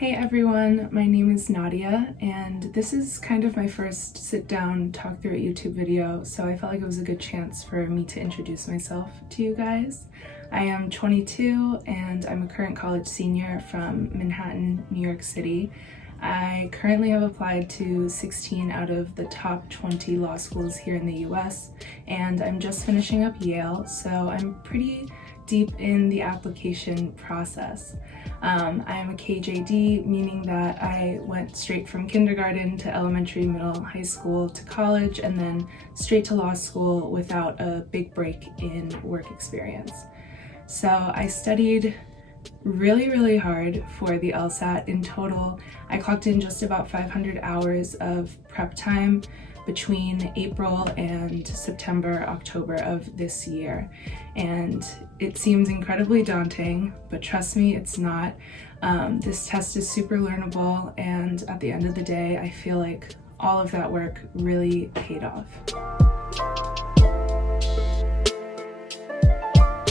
Hey everyone, my name is Nadia, and this is kind of my first sit-down talk through a YouTube video, so I felt like it was a good chance for me to introduce myself to you guys. I am 22 and I'm a current college senior from Manhattan, New York City. I currently have applied to 16 out of the top 20 law schools here in the US, and I'm just finishing up Yale, so I'm pretty deep in the application process. I am a KJD, meaning that I went straight from kindergarten to elementary, middle, high school to college, and then straight to law school without a big break in work experience. So I studied really hard for the LSAT. In total, I clocked in just about 500 hours of prep time between April and September, October of this year. And it seems incredibly daunting, but trust me, it's not. This test is super learnable, and at the end of the day, I feel like all of that work really paid off.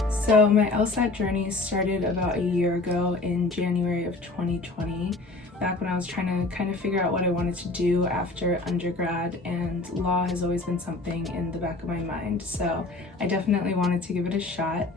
So my LSAT journey started about a year ago in January of 2020, back when I was trying to kind of figure out what I wanted to do after undergrad, and law has always been something in the back of my mind, so I definitely wanted to give it a shot.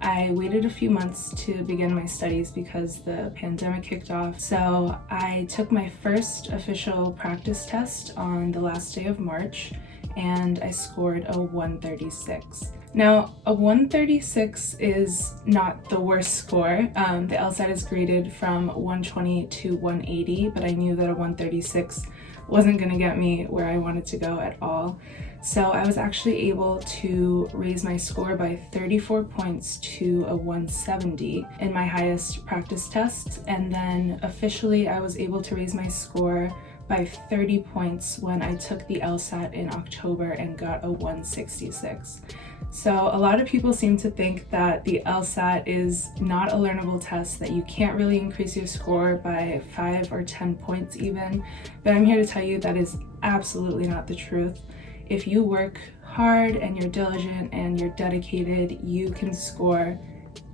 I waited a few months to begin my studies because the pandemic kicked off, so I took my first official practice test on the last day of March, and I scored a 136. Now, a 136 is not the worst score. The LSAT is graded from 120 to 180, but I knew that a 136 wasn't going to get me where I wanted to go at all. So I was actually able to raise my score by 34 points to a 170 in my highest practice test, and then officially I was able to raise my score by 30 points when I took the LSAT in October and got a 166. So a lot of people seem to think that the LSAT is not a learnable test, that you can't really increase your score by 5 or 10 points even, but I'm here to tell you that is absolutely not the truth. If you work hard and you're diligent and you're dedicated, you can score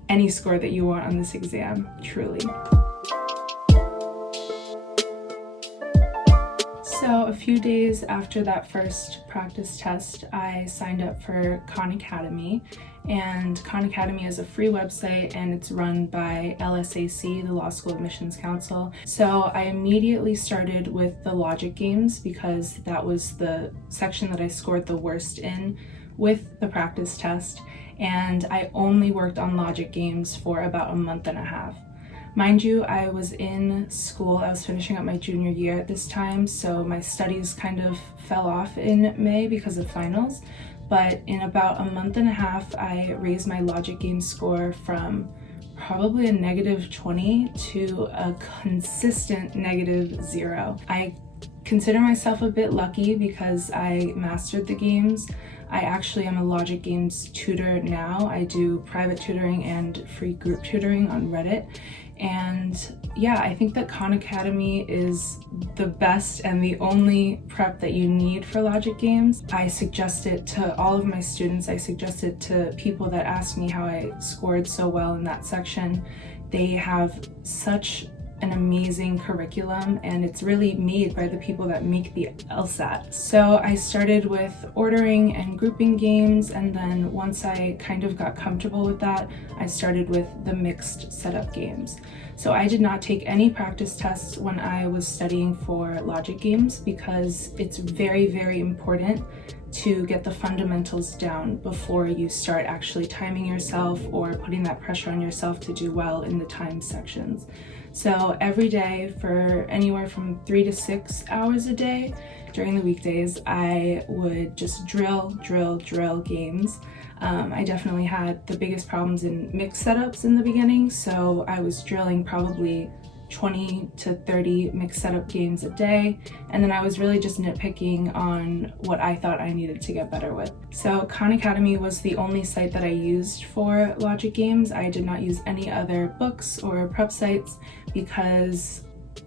any score that you want on this exam, truly. So a few days after that first practice test, I signed up for Khan Academy, and Khan Academy is a free website and it's run by LSAC, the Law School Admissions Council. So I immediately started with the logic games because that was the section that I scored the worst in with the practice test, and I only worked on logic games for about a month and a half. Mind you, I was in school, I was finishing up my junior year at this time, so my studies kind of fell off in May because of finals, but in about a month and a half, I raised my logic game score from probably a -20 to a consistent -0. I consider myself a bit lucky because I mastered the games. I actually am a logic games tutor now. I do private tutoring and free group tutoring on Reddit. And yeah, I think that Khan Academy is the best and the only prep that you need for logic games. I suggest it to all of my students. I suggest it to people that ask me how I scored so well in that section. They have such an amazing curriculum, and it's really made by the people that make the LSAT. So I started with ordering and grouping games, and then once I kind of got comfortable with that, I started with the mixed setup games. So I did not take any practice tests when I was studying for logic games because it's very important to get the fundamentals down before you start actually timing yourself or putting that pressure on yourself to do well in the time sections. So every day for anywhere from 3 to 6 hours a day during the weekdays, I would just drill games. I definitely had the biggest problems in mixed setups in the beginning, so I was drilling probably 20 to 30 mixed setup games a day, and then I was really just nitpicking on what I thought I needed to get better with. So Khan Academy was the only site that I used for logic games. I did not use any other books or prep sites because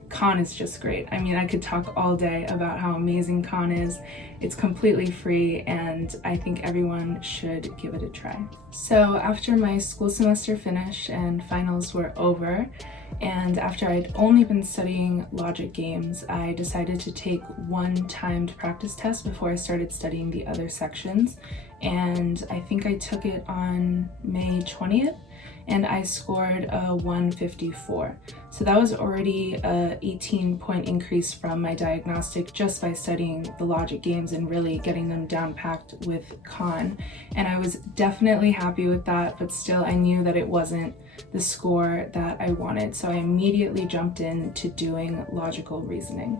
Khan is just great. I mean, I could talk all day about how amazing Khan is. It's completely free, and I think everyone should give it a try. So after my school semester finished and finals were over, and after I'd only been studying logic games, I decided to take one timed practice test before I started studying the other sections. And I think I took it on May 20th, and I scored a 154. So that was already a 18-point increase from my diagnostic just by studying the logic games and really getting them down packed with Khan. And I was definitely happy with that, but still I knew that it wasn't the score that I wanted. So I immediately jumped into doing logical reasoning.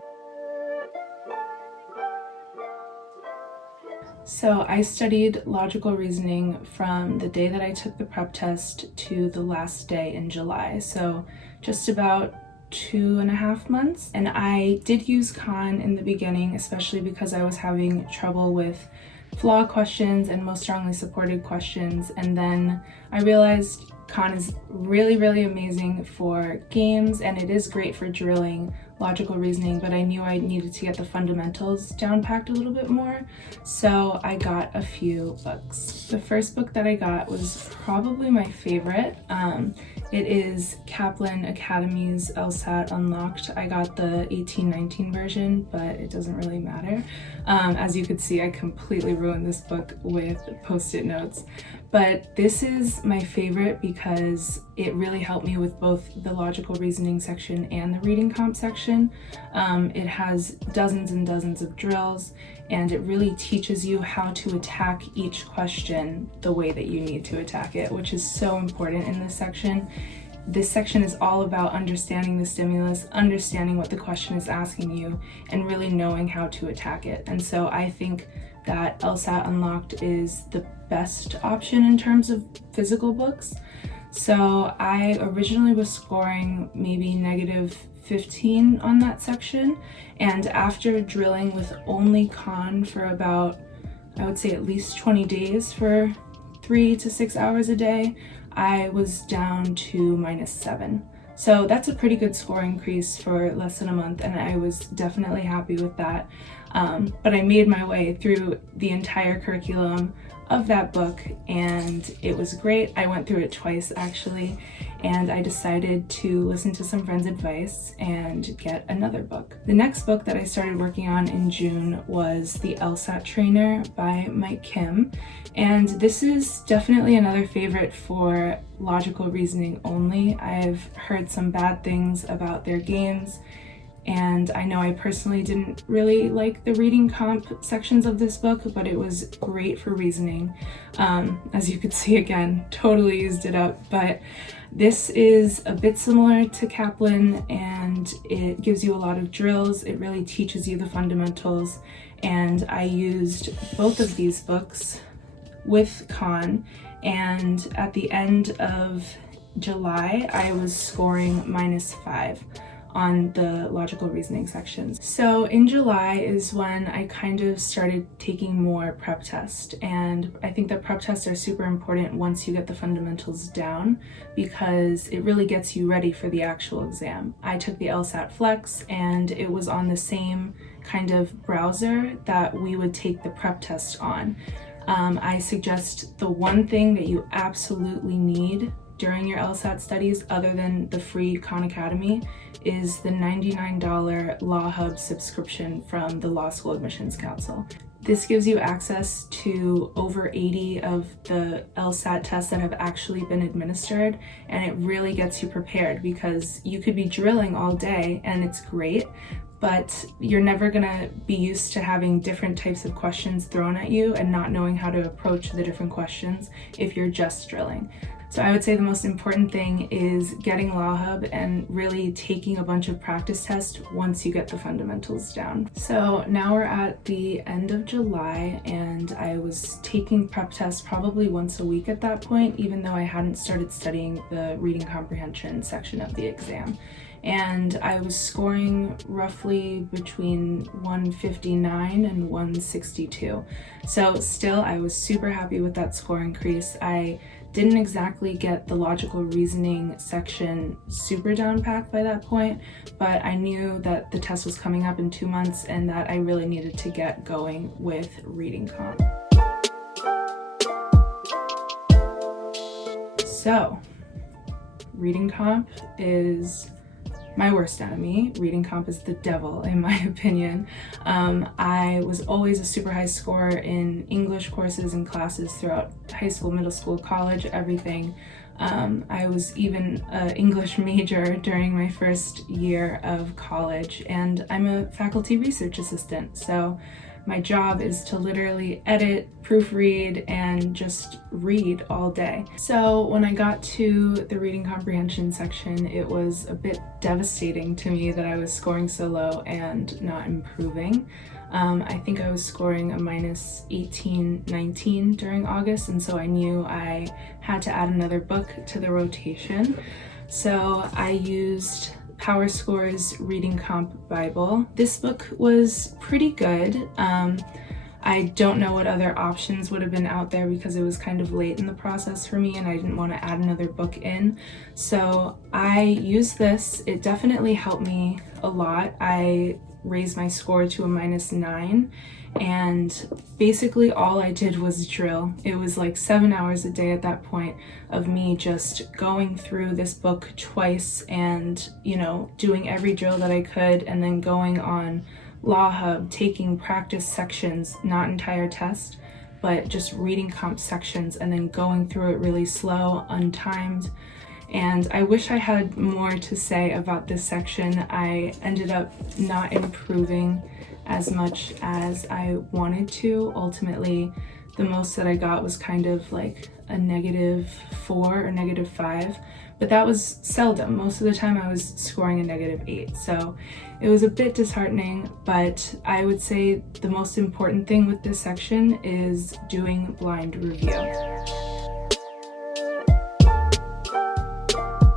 So I studied logical reasoning from the day that I took the prep test to the last day in July. So just about 2.5 months. And I did use Khan in the beginning, especially because I was having trouble with flaw questions and most strongly supported questions. And then I realized Khan is really, really amazing for games, and it is great for drilling logical reasoning, but I knew I needed to get the fundamentals down packed a little bit more, so I got a few books. The first book that I got was probably my favorite. It is Kaplan Academy's LSAT Unlocked. I got the 1819 version, but it doesn't really matter. As you could see, I completely ruined this book with post-it notes. But this is my favorite because it really helped me with both the logical reasoning section and the reading comp section. It has dozens and dozens of drills, and it really teaches you how to attack each question the way that you need to attack it, which is so important in this section. This section is all about understanding the stimulus, understanding what the question is asking you, and really knowing how to attack it. And so I think that LSAT Unlocked is the best option in terms of physical books. So I originally was scoring maybe -15 on that section, and after drilling with only Khan for about, I would say at least 20 days for 3 to 6 hours a day, I was down to -7. So that's a pretty good score increase for less than a month, and I was definitely happy with that. But I made my way through the entire curriculum of that book, and it was great. I went through it twice actually, and I decided to listen to some friends' advice and get another book. The next book that I started working on in June was The LSAT Trainer by Mike Kim, and this is definitely another favorite for logical reasoning only. I've heard some bad things about their games, and I know I personally didn't really like the reading comp sections of this book, but it was great for reasoning. As you could see, again, totally used it up, but this is a bit similar to Kaplan, and it gives you a lot of drills. It really teaches you the fundamentals, and I used both of these books with Khan, and at the end of July, I was scoring -5 on the logical reasoning sections. So in July is when I kind of started taking more prep tests, and I think that prep tests are super important once you get the fundamentals down because it really gets you ready for the actual exam. I took the LSAT Flex, and it was on the same kind of browser that we would take the prep test on. I suggest the one thing that you absolutely need during your LSAT studies, other than the free Khan Academy, is the $99 Law Hub subscription from the Law School Admissions Council. This gives you access to over 80 of the LSAT tests that have actually been administered, and it really gets you prepared because you could be drilling all day and it's great, but you're never gonna be used to having different types of questions thrown at you and not knowing how to approach the different questions if you're just drilling. So I would say the most important thing is getting Law Hub and really taking a bunch of practice tests once you get the fundamentals down. So now we're at the end of July, and I was taking prep tests probably once a week at that point, even though I hadn't started studying the reading comprehension section of the exam. And I was scoring roughly between 159 and 162. So still, I was super happy with that score increase. I Didn't exactly get the logical reasoning section super down packed by that point, but I knew that the test was coming up in 2 months and that I really needed to get going with reading comp. So, reading comp is my worst enemy. Reading comp is the devil, in my opinion. I was always a super high scorer in English courses and classes throughout high school, middle school, college, everything. I was even an English major during my first year of college, and I'm a faculty research assistant. So my job is to literally edit, proofread, and just read all day. So when I got to the reading comprehension section, it was a bit devastating to me that I was scoring so low and not improving. I think I was scoring a minus 18, 19 during August, and so I knew I had to add another book to the rotation. So I used PowerScore's Reading Comp Bible. This book was pretty good. I don't know what other options would have been out there because it was kind of late in the process for me and I didn't want to add another book in. So I used this. It definitely helped me a lot. I raised my score to a minus 9, and basically all I did was drill. It was like 7 hours a day at that point of me just going through this book twice and, doing every drill that I could, and then going on Law Hub, taking practice sections, not entire test, but just reading comp sections and then going through it really slow, untimed. And I wish I had more to say about this section. I ended up not improving as much as I wanted to. Ultimately, the most that I got was kind of like a -4 or -5, but that was seldom. Most of the time I was scoring a -8. So it was a bit disheartening, but I would say the most important thing with this section is doing blind review.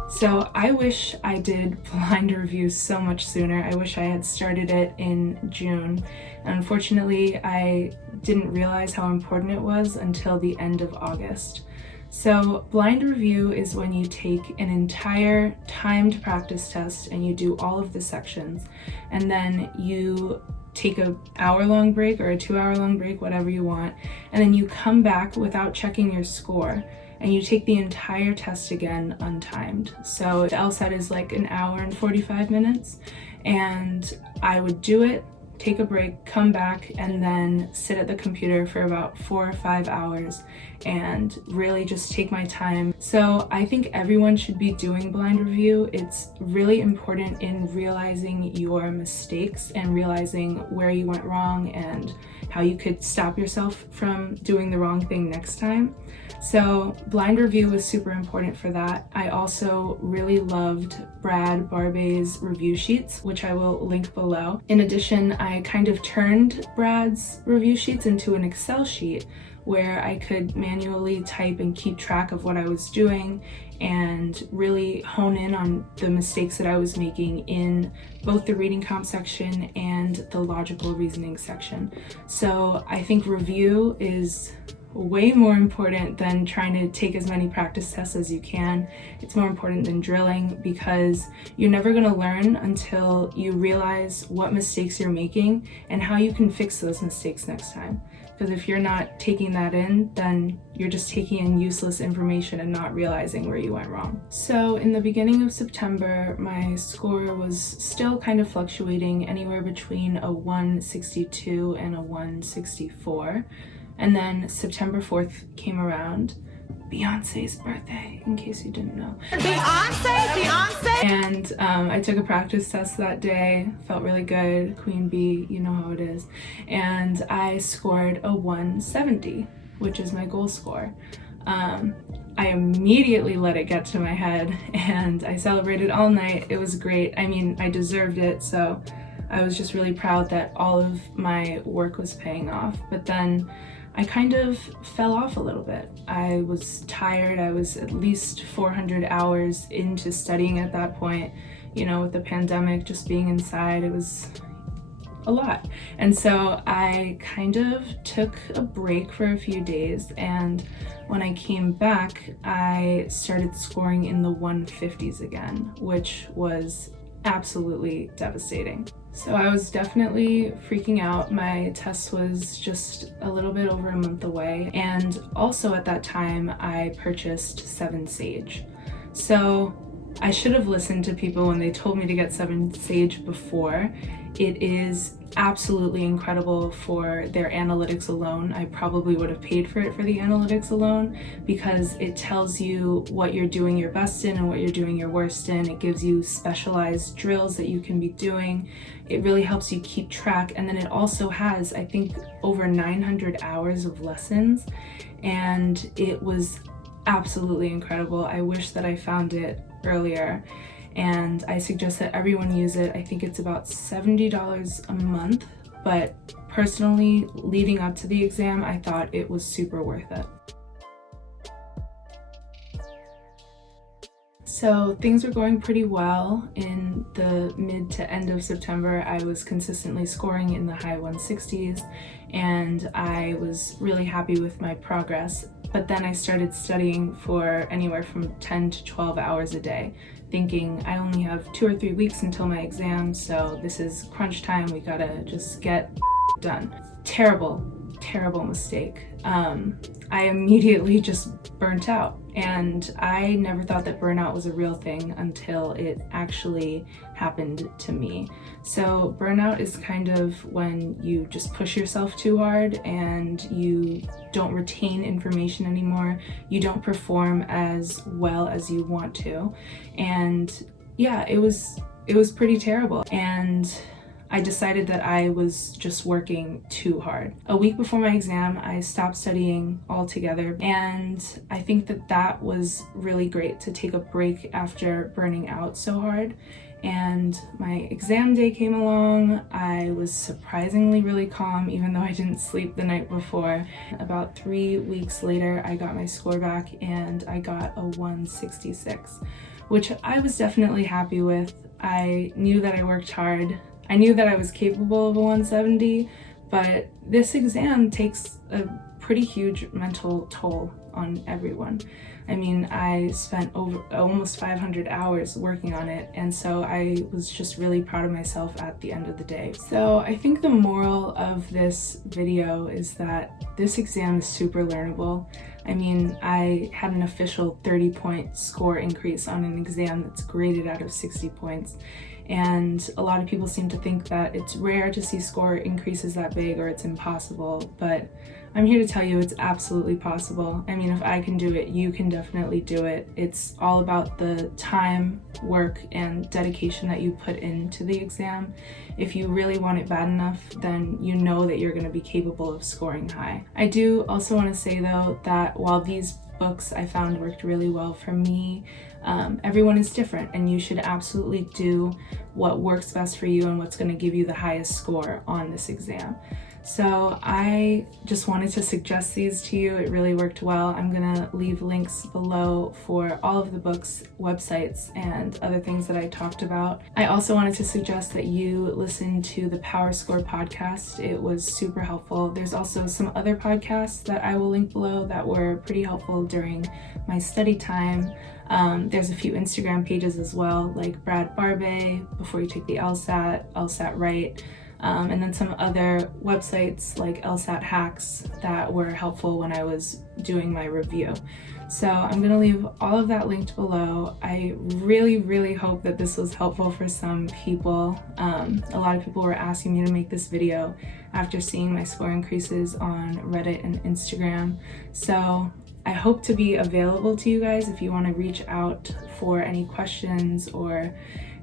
So I wish I did blind review so much sooner. I wish I had started it in June. And unfortunately, I didn't realize how important it was until the end of August. So blind review is when you take an entire timed practice test and you do all of the sections, and then you take an hour-long break or a 2-hour-long break, whatever you want, and then you come back without checking your score. And you take the entire test again untimed. So the LSAT is like an hour and 45 minutes. And I would do it, take a break, come back, and then sit at the computer for about 4 or 5 hours and really just take my time. So I think everyone should be doing blind review. It's really important in realizing your mistakes and realizing where you went wrong and how you could stop yourself from doing the wrong thing next time. So blind review was super important for that. I also really loved Brad Barbey's review sheets, which I will link below. In addition, I kind of turned Brad's review sheets into an Excel sheet where I could manually type and keep track of what I was doing and really hone in on the mistakes that I was making in both the reading comp section and the logical reasoning section. So I think review is way more important than trying to take as many practice tests as you can. It's more important than drilling because you're never going to learn until you realize what mistakes you're making and how you can fix those mistakes next time. Because if you're not taking that in, then you're just taking in useless information and not realizing where you went wrong. So in the beginning of September, my score was still kind of fluctuating anywhere between a 162 and a 164. And then September 4th came around, Beyonce's birthday, in case you didn't know. Beyonce! And I took a practice test that day, felt really good, Queen Bee, you know how it is. And I scored a 170, which is my goal score. I immediately let it get to my head and I celebrated all night. It was great. I mean, I deserved it, so I was just really proud that all of my work was paying off. But then I kind of fell off a little bit. I was tired. I was at least 400 hours into studying at that point. You know, with the pandemic, just being inside, it was a lot. And so I kind of took a break for a few days, and when I came back, I started scoring in the 150s again, which was absolutely devastating. So I was definitely freaking out. My test was just a little bit over a month away, and also at that time I purchased 7 Sage. So I should have listened to people when they told me to get 7 Sage before. It is absolutely incredible for their analytics alone. I probably would have paid for it for the analytics alone, because it tells you what you're doing your best in and what you're doing your worst in. It gives you specialized drills that you can be doing. It really helps you keep track. And then it also has, I think, over 900 hours of lessons, and it was absolutely incredible. I wish that I found it earlier, and I suggest that everyone use it. I think it's about $70 a month, but personally, leading up to the exam, I thought it was super worth it. So things were going pretty well. In the mid to end of September, I was consistently scoring in the high 160s, and I was really happy with my progress. But then I started studying for anywhere from 10 to 12 hours a day, thinking I only have 2 or 3 weeks until my exam, so this is crunch time, we gotta just get done. Terrible mistake. I immediately just burnt out, and I never thought that burnout was a real thing until it actually happened to me. So burnout is kind of when you just push yourself too hard and you don't retain information anymore, you don't perform as well as you want to, and yeah, it was pretty terrible. And I decided that I was just working too hard. A week before my exam, I stopped studying altogether, and I think that that was really great, to take a break after burning out so hard. And my exam day came along. I was surprisingly really calm, even though I didn't sleep the night before. About 3 weeks later, I got my score back, and I got a 166, which I was definitely happy with. I knew that I worked hard. I knew that I was capable of a 170, but this exam takes a pretty huge mental toll on everyone. I mean, I spent almost 500 hours working on it, and so I was just really proud of myself at the end of the day. So I think the moral of this video is that this exam is super learnable. I mean, I had an official 30-point score increase on an exam that's graded out of 60 points. And a lot of people seem to think that it's rare to see score increases that big, or it's impossible, but I'm here to tell you it's absolutely possible. I mean, if I can do it, you can definitely do it. It's all about the time, work, and dedication that you put into the exam. If you really want it bad enough, then you know that you're going to be capable of scoring high. I do also want to say though that while these books I found worked really well for me, everyone is different, and you should absolutely do what works best for you and what's going to give you the highest score on this exam. So I just wanted to suggest these to you. It really worked well. I'm gonna leave links below for all of the books, websites, and other things that I talked about. I also wanted to suggest that you listen to the Power Score podcast. It was super helpful. There's also some other podcasts that I will link below that were pretty helpful during my study time. There's a few Instagram pages as well, like Brad Barbe, Before You Take the LSAT, LSAT Right, and then some other websites like LSAT Hacks that were helpful when I was doing my review. So I'm going to leave all of that linked below. I really hope that this was helpful for some people. A lot of people were asking me to make this video after seeing my score increases on Reddit and Instagram. So I hope to be available to you guys if you want to reach out for any questions or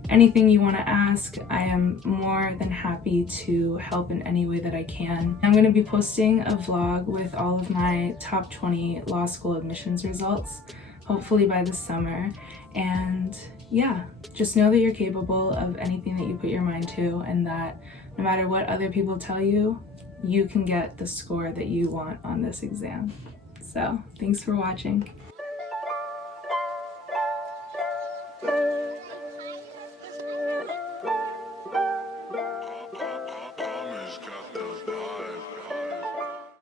anything you want to ask. I am more than happy to help in any way that I can. I'm going to be posting a vlog with all of my top 20 law school admissions results, hopefully by the summer. And yeah, just know that you're capable of anything that you put your mind to, and that no matter what other people tell you, you can get the score that you want on this exam. So thanks for watching.